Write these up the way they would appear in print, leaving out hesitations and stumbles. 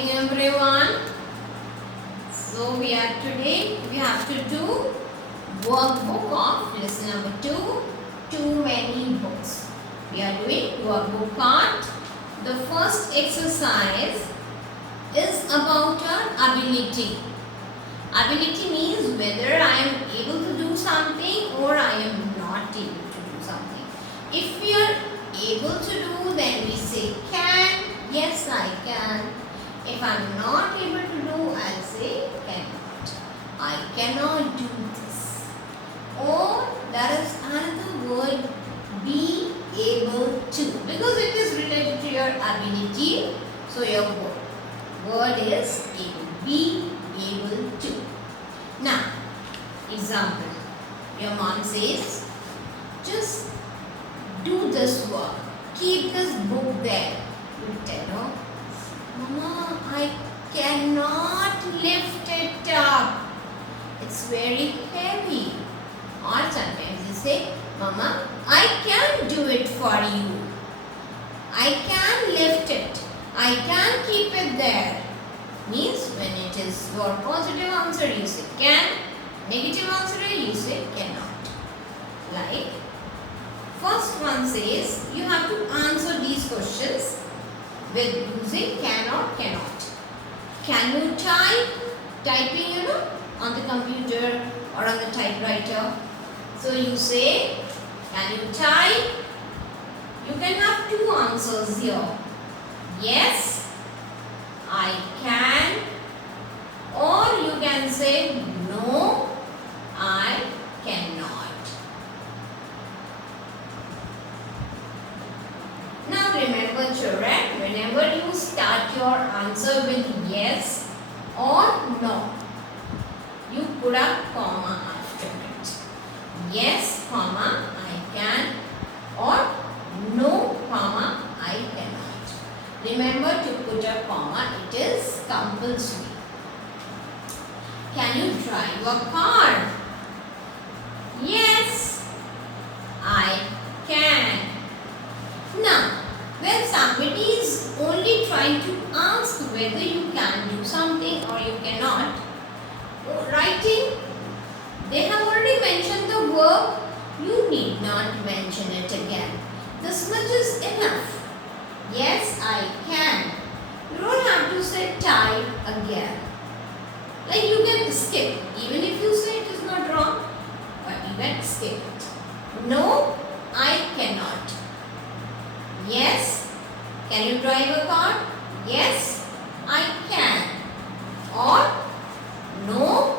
morning everyone. So we have to do workbook of lesson number 2, too many books. We are doing workbook part. The first exercise is about our ability. Ability means whether I am able to do something or I am not able to do something. If we are able to do, then we say can. Yes, I can. If I am not able to do, I'll say cannot. I cannot do this. Or there is another word, be able to, because it is related to your ability. So your word is able. Be able to. Now, example. Your mom says, just do this work. Keep this book there. You tell her, Mama, I cannot lift it up. It's very heavy. Or sometimes you say, Mama, I can do it for you. I can lift it. I can keep it there. Means when it is your positive answer, you say can. Negative answer, you say cannot. Like, first one says, you have to answer these questions with using can or cannot. Can you typing on the computer or on the typewriter? So you say, can you type? You can have two answers here. Yes, I can. Or you can say, no, I cannot. Now remember children, whenever you start your answer with yes or no, you put a comma after it. Yes, comma, I can, or no, comma, I cannot. Remember to put a comma, it is compulsory. Can you drive a car? Yes, I can. Now, when somebody is only trying to ask whether you can do something or you cannot, writing, they have already mentioned the verb, you need not mention it again. This much is enough. Yes, I can. You don't have to say type again. Like you can skip, even if you say it is not wrong, but you can skip it. No, I cannot. Yes, can you drive a car? Yes, I can. Or no,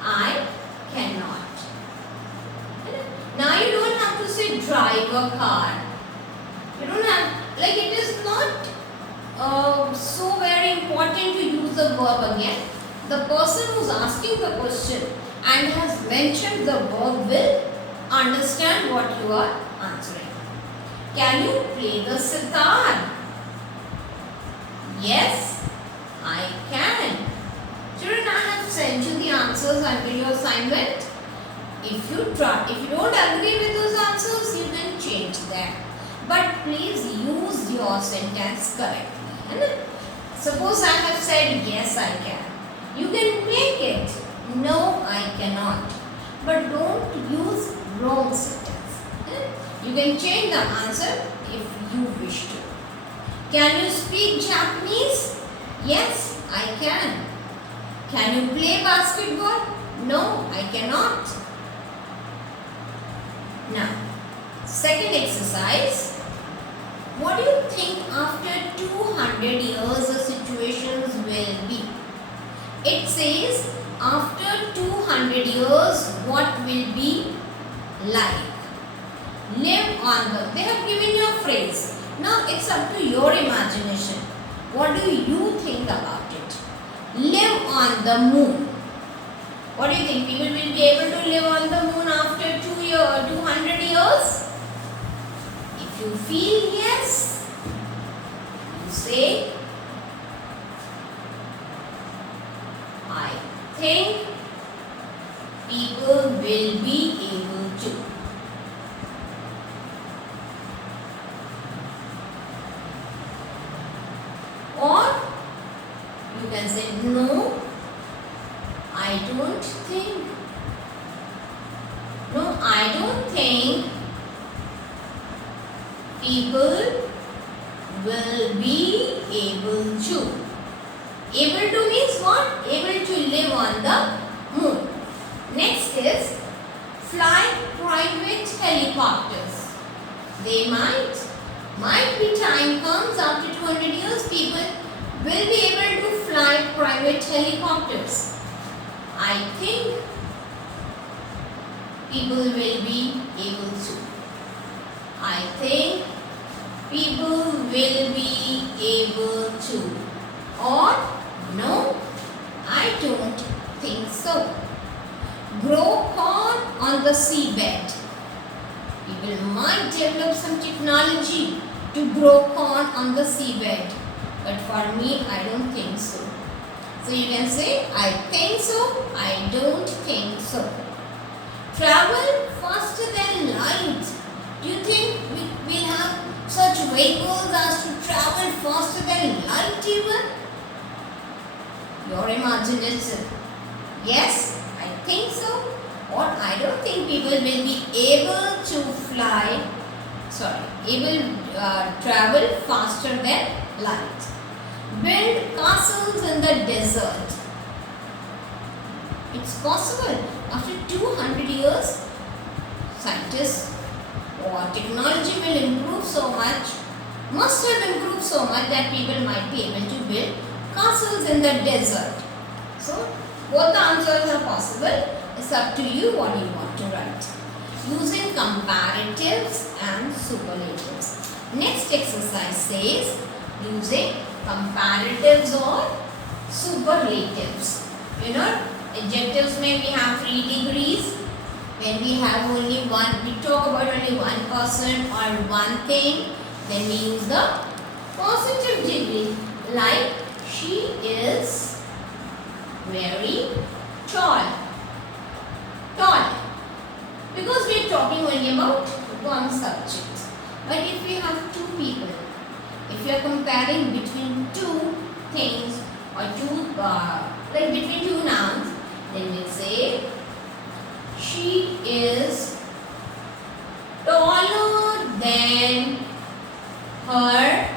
I cannot. Now you don't have to say drive a car. You don't have, like it is not so very important to use the verb again. The person who is asking the question and has mentioned the verb will understand what you are answering. Can you play the sitar? Yes, I can. Children, I have sent you the answers under your assignment. If you don't agree with those answers, you can change them. But please use your sentence correctly. Suppose I have said yes, I can. You can make it no, I cannot. But don't use wrong sentence. You can change the answer if you wish to. Can you speak Japanese? Yes, I can. Can you play basketball? No, I cannot. Now, second exercise. What do you think after 200 years the situations will be? It says after 200 years what will be like. Live on the, they have given you a phrase. Now it's up to your imagination. What do you think about it? Live on the moon. What do you think? People will be able to live on the moon after 200 years? If you feel yes, you say, I think people will be able to. Or You can say no, I don't think. No, I don't think people will be able to. Able to means what? Able to live on the moon. Next is fly private helicopters. They might be time comes after 200 years people will be able to fly private helicopters. I think people will be able to. I think people will be able to. Or no, I don't think so. Grow corn on the seabed. People might develop some technology to grow corn on the seabed. But for me, I don't think so. So you can say, I think so, I don't think so. Travel faster than light. Do you think we will have such vehicles as to travel faster than light even? Your imagination. Yes, I think so. Or I don't think people will be able to travel faster than light. Build castles in the desert. It's possible. After 200 years, scientists or technology will improve so much, must have improved so much that people might be able to build castles in the desert. So, both the answers are possible. It's up to you what you want to write. Using comparatives and superlatives. Next exercise says using comparatives or superlatives. You know, adjectives may we have 3 degrees. When we have only one, we talk about only one person or one thing, then we use the positive degree. Like, she is very tall. Tall. Because we are talking only about one subject. But if we have 2 people, if you are comparing between 2 things or between 2 nouns, then we'll say she is taller than her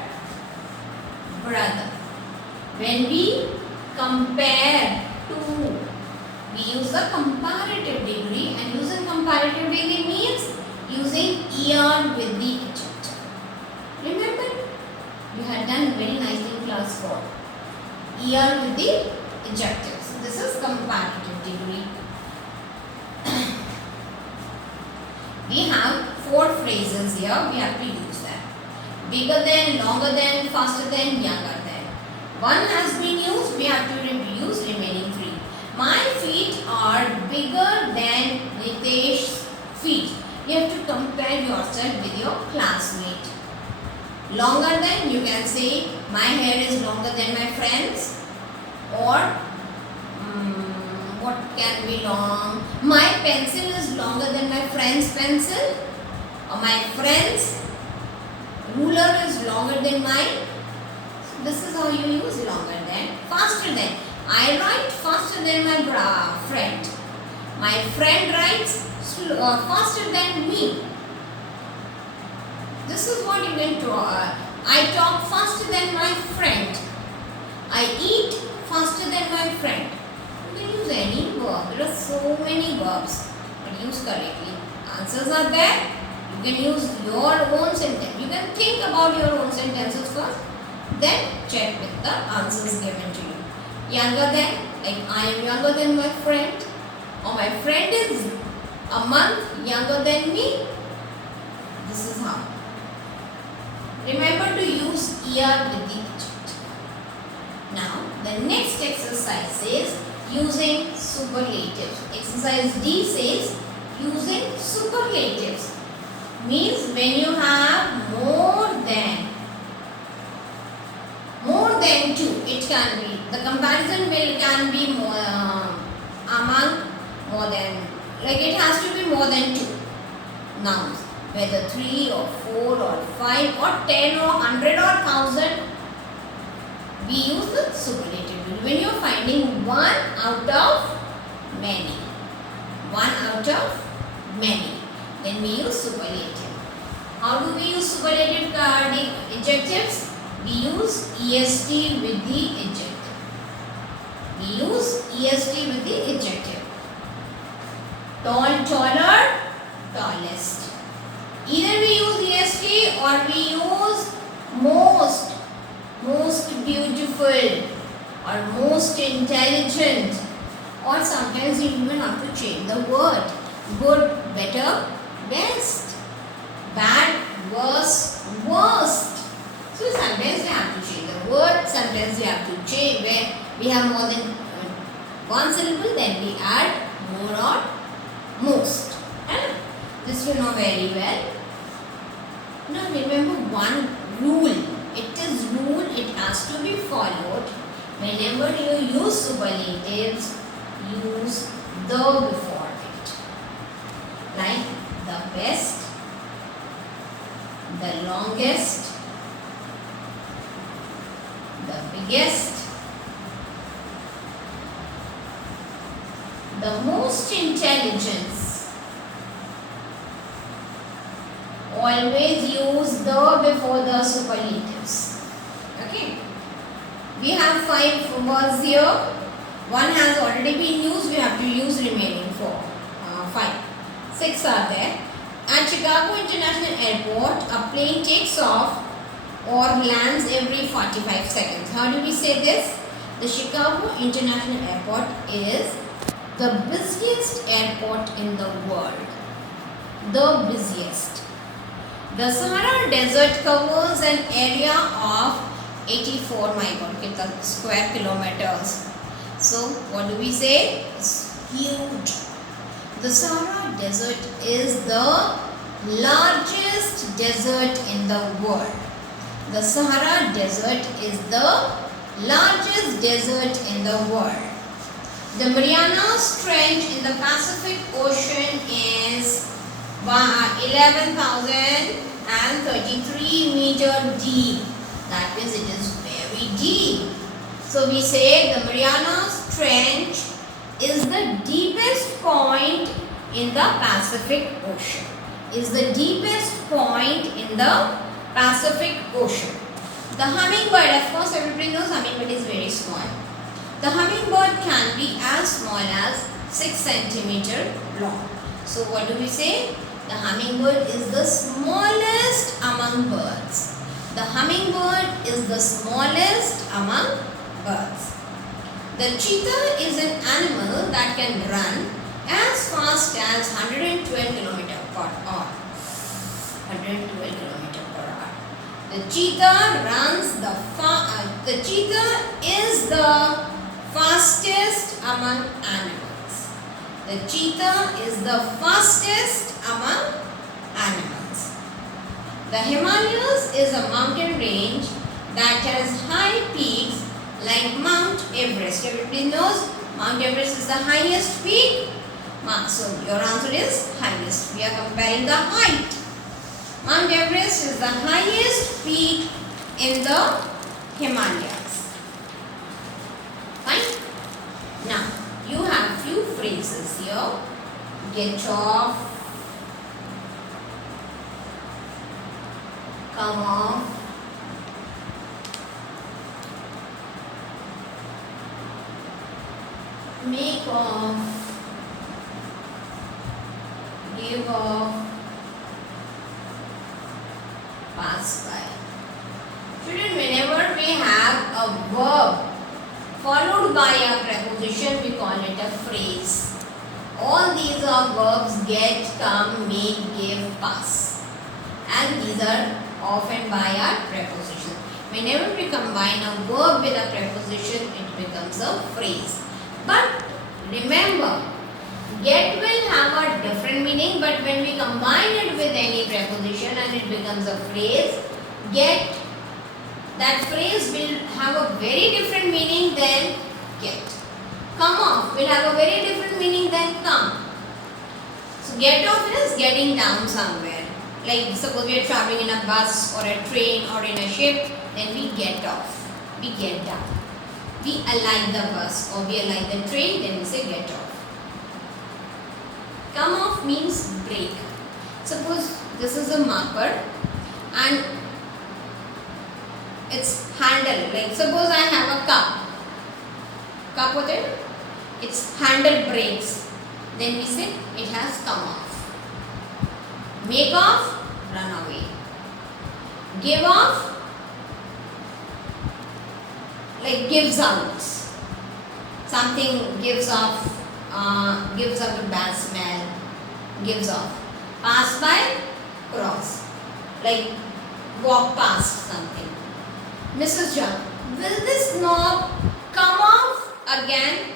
brother. When we compare 2, we use the comparative degree, and using comparative degree means using ER with the adjective. Remember? You had done very nicely in class 4. ER with the adjective. So this is comparative degree. We have 4 phrases here. We have to use them. Bigger than, longer than, faster than, younger than. One has been used. We have to use remaining 3. My feet are bigger than Nitesh's feet. You have to compare yourself with your classmate. Longer than, you can say my hair is longer than my friend's, or what can be long? My pencil is longer than my friend's pencil, or my friend's ruler is longer than mine. So this is how you use longer than. Faster than, I write faster than my friend. My friend writes faster than me. This is what you can do. I talk faster than my friend. I eat faster than my friend. You can use any verb. There are so many verbs, but use correctly. Answers are there. You can use your own sentence. You can think about your own sentences first, then check with the answers given to you. Younger than, like I am younger than my friend, or my friend is a month younger than me. This is how. Remember to use ER with the adjective. Now, the next exercise is using superlatives. Exercise D says using superlatives. Means when you have more than 2, it can be. The comparison can be among more than, like it has to be more than 2 nouns. Whether 3 or 4 or 5 or 10 or 100 or 1000. we use the superlative rule. When you are finding one out of many, then we use superlative. How do we use superlative adjectives? We use est with the adjective. Tall, taller, tallest. Either we use est or we use most beautiful or most intelligent, or sometimes you even have to change the word. Good, better, best. Bad, worse, worst. So sometimes we have to change the word, sometimes we have to change where we have more than one syllable, then we add more or most. And this you know very well. Now remember one rule. It is rule, it has to be followed. Whenever you use superlatives, use the before it. Like the best, the longest, the biggest, the most intelligent. Always use the before the superlatives. Okay. We have 5 words here. One has already been used. We have to use remaining 5. 6 are there. At Chicago International Airport, a plane takes off or lands every 45 seconds. How do we say this? The Chicago International Airport is the busiest airport in the world. The busiest. The Sahara Desert covers an area of 84 square kilometers. So, what do we say? It's huge. The Sahara Desert is the largest desert in the world. The Sahara Desert is the largest desert in the world. The Marianas Trench in the Pacific Ocean is 11,033 meter deep. That means it is very deep. So we say the Marianas Trench is the deepest point in the Pacific Ocean. Is the deepest point in the Pacific Ocean. The hummingbird, of course everybody knows hummingbird is very small. The hummingbird can be as small as 6 centimeter long. So what do we say? The hummingbird is the smallest among birds. The hummingbird is the smallest among birds. The cheetah is an animal that can run as fast as 112 km per hour. 112 km per hour. The cheetah is the fastest among animals. The cheetah is the fastest among animals. The Himalayas is a mountain range that has high peaks like Mount Everest. Everybody knows Mount Everest is the highest peak. So your answer is highest. We are comparing the height. Mount Everest is the highest peak in the Himalayas. Fine. Now you have few phrases here. Get off, come off, make off, give off, pass by. Children, whenever we have a verb followed by a preposition, we call it a phrase. All these are verbs: get, come, make, give, pass. And these are often by our preposition. Whenever we combine a verb with a preposition, it becomes a phrase. But remember, get will have a different meaning, but when we combine it with any preposition and it becomes a phrase, get, that phrase will have a very different meaning than get. Come off will have a very different meaning than come. So get off is getting down somewhere. Like suppose we are traveling in a bus or a train or in a ship, then we get off. we get down. We alight the bus or we alight the train, then we say get off. Come off means break. Suppose this is a marker and its handle, like suppose I have a cup with it, its handle breaks, then we say it has come off. Make off, run away. Give off, like gives out. Something gives off a bad smell, gives off. Pass by, cross, like walk past something. Mrs. John, will this knob come off again?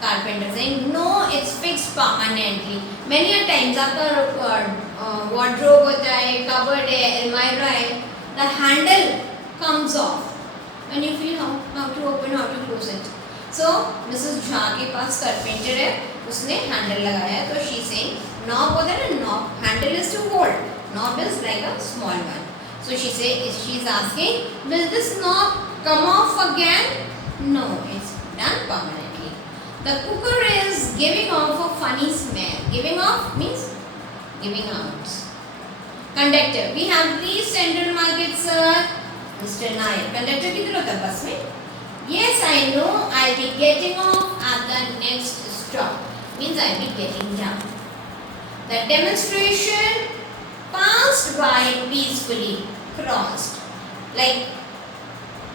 Carpenter saying, no, it's fixed permanently. Many a times आपका wardrobe होता है, cupboard है, अलमारी है, the handle comes off and you feel how to open, how to close it. So Mrs. Jha के पास carpenter है, उसने handle लगाया, तो she saying knob होता है ना, knob, handle is to hold, knob is like a small one. So she is asking, will this knob come off again? No, it's done permanently. The cooker is giving off a funny smell. Giving off means giving out. Conductor, we have reached Central Market, sir. Mr. Nair, conductor किधर होता है बस में? Yes, I know. I'll be getting off at the next stop. Means I'll be getting down. The demonstration passed by peacefully. Crossed. Like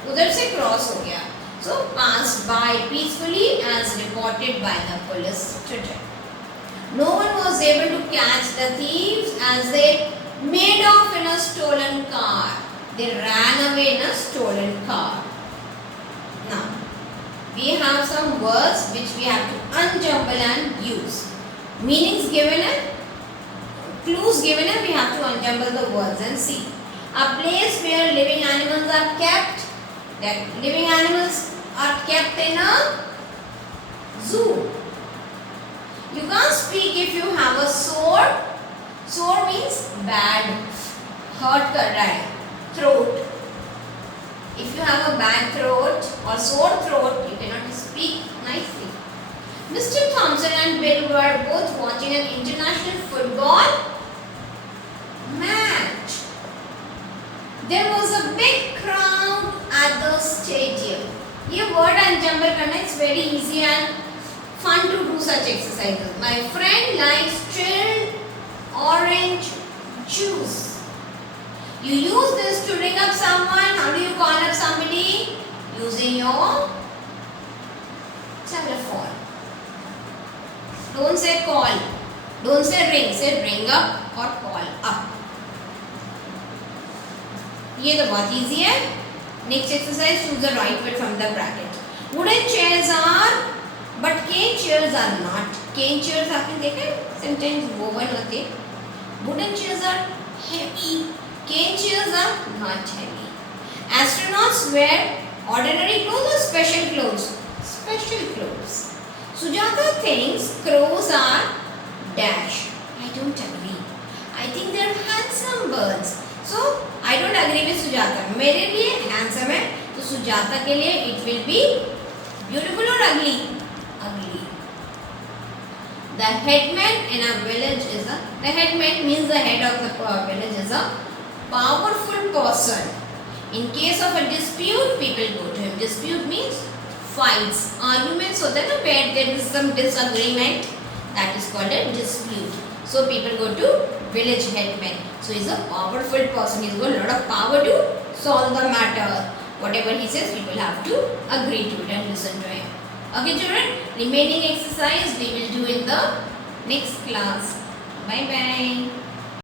उधर से cross हो गया. So passed by peacefully as reported by the police today. No one was able to catch the thieves as they made off in a stolen car. They ran away in a stolen car. Now, we have some words which we have to unjumble and use. Meanings given and clues given and we have to unjumble the words and see. A place where living animals are kept. That living animals are kept in a zoo. You can't speak if you have a sore. Sore means bad, hurt कर रहा है, throat. If you have a bad throat or sore throat, you cannot speak nicely. Mr. Thompson and Bill were both watching an international football match. There was a big crowd at the stadium. ये word ensemble करना is very easy and fun to do such exercises. My friend likes chilled orange juice. You use this to ring up someone. How do you call up somebody? Using your telephone. Don't say call. Don't say ring. Say ring up or call up. ये तो बहुत easy है. Next exercise, choose the right word from the bracket. Wooden chairs are, but cane chairs are not. Cane chairs आपने देखा है? Sometimes woven होते. Wooden chairs are heavy. Cane chairs are not heavy. Astronauts wear ordinary clothes or special clothes? Special clothes. Sujata thinks crows are dash. I don't agree. I think they are handsome birds. So I don't agree with Sujata. मेरे लिए handsome है, तो Sujata के लिए it will be beautiful or ugly? Ugly. The headman in a village is the headman means the head of the village is a powerful person. In case of a dispute, people go to him. Dispute means fights, arguments होते हैं ना, where there is some disagreement, that is called a dispute. So people go to village headman. So he is a powerful person. He has got a lot of power to solve the matter. Whatever he says, people have to agree to it and listen to him. Okay, children. Remaining exercise we will do in the next class. Bye bye.